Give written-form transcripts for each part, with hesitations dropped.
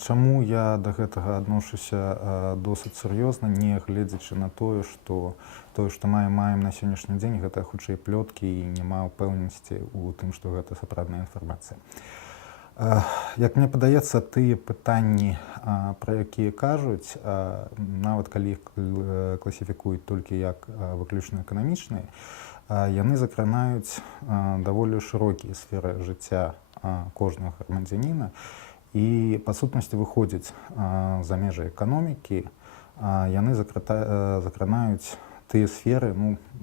Чаму я да гэтага адношуся досыць сур'ёзна, не гледзячы на тое, што маем на сённяшні дзень, гэта хутчэй плёткі і няма ўпэўненасці ў тым, што гэта сапраўдная інфармацыя. Як мне падаецца, тыя пытанні, пра якія кажуць, нават калі іх класіфікуюць толькі як выключна эканамічныя, яны закранаюць даволі шырокія сферы жыцця кожнага грамадзяніна і, па сутнасці, выходзяць за межы эканомікі, яны закранаюць тыя сферы,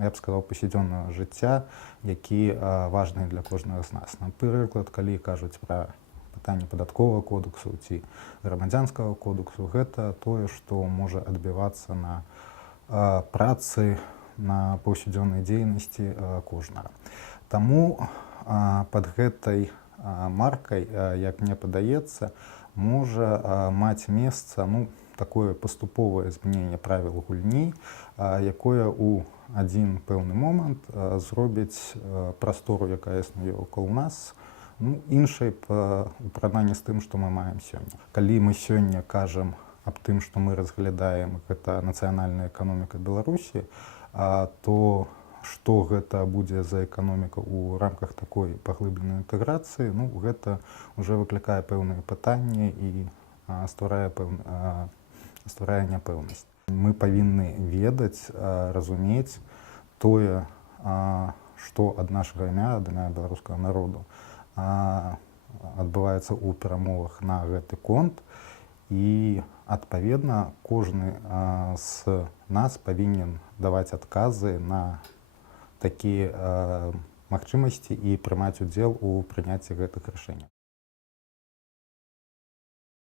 я б сказаў, паўсядзённага жыцця, якія важныя для кожнага з нас. Напрыклад, калі кажуць пра пытанне падатковага кодексу ці грамадзянскага кодексу, гэта тое, што можа адбівацца на працы, на паўсядзённай дзейнасці кожнага. Таму пад гэтай маркай, як мне падаецца, можа маць месца такое паступовае змяненне правіл гульні, якое ў адзін пэўны момант зробіць прастору, якая існуе вакол нас, іншай у параўнанні з тым, што мы маем сёння. Калі мы сёння кажам аб тым, што мы разглядаем гэта нацыянальная эканоміка Беларусі, то што гэта будзе за эканоміка ў рамках такой паглыбленай інтэграцыі, гэта ўжо выклікае пэўныя пытанні і стварае няпэўнасць. Мы павінны ведаць, разумець тое, што ад нашага імя, ад імя беларускага народу адбываецца ў перамовах на гэты конт, і, адпаведна, кожны з нас павінен даваць адказы на такія магчымасці і прымаць удзел у прыняцці гэтых рашэнняў.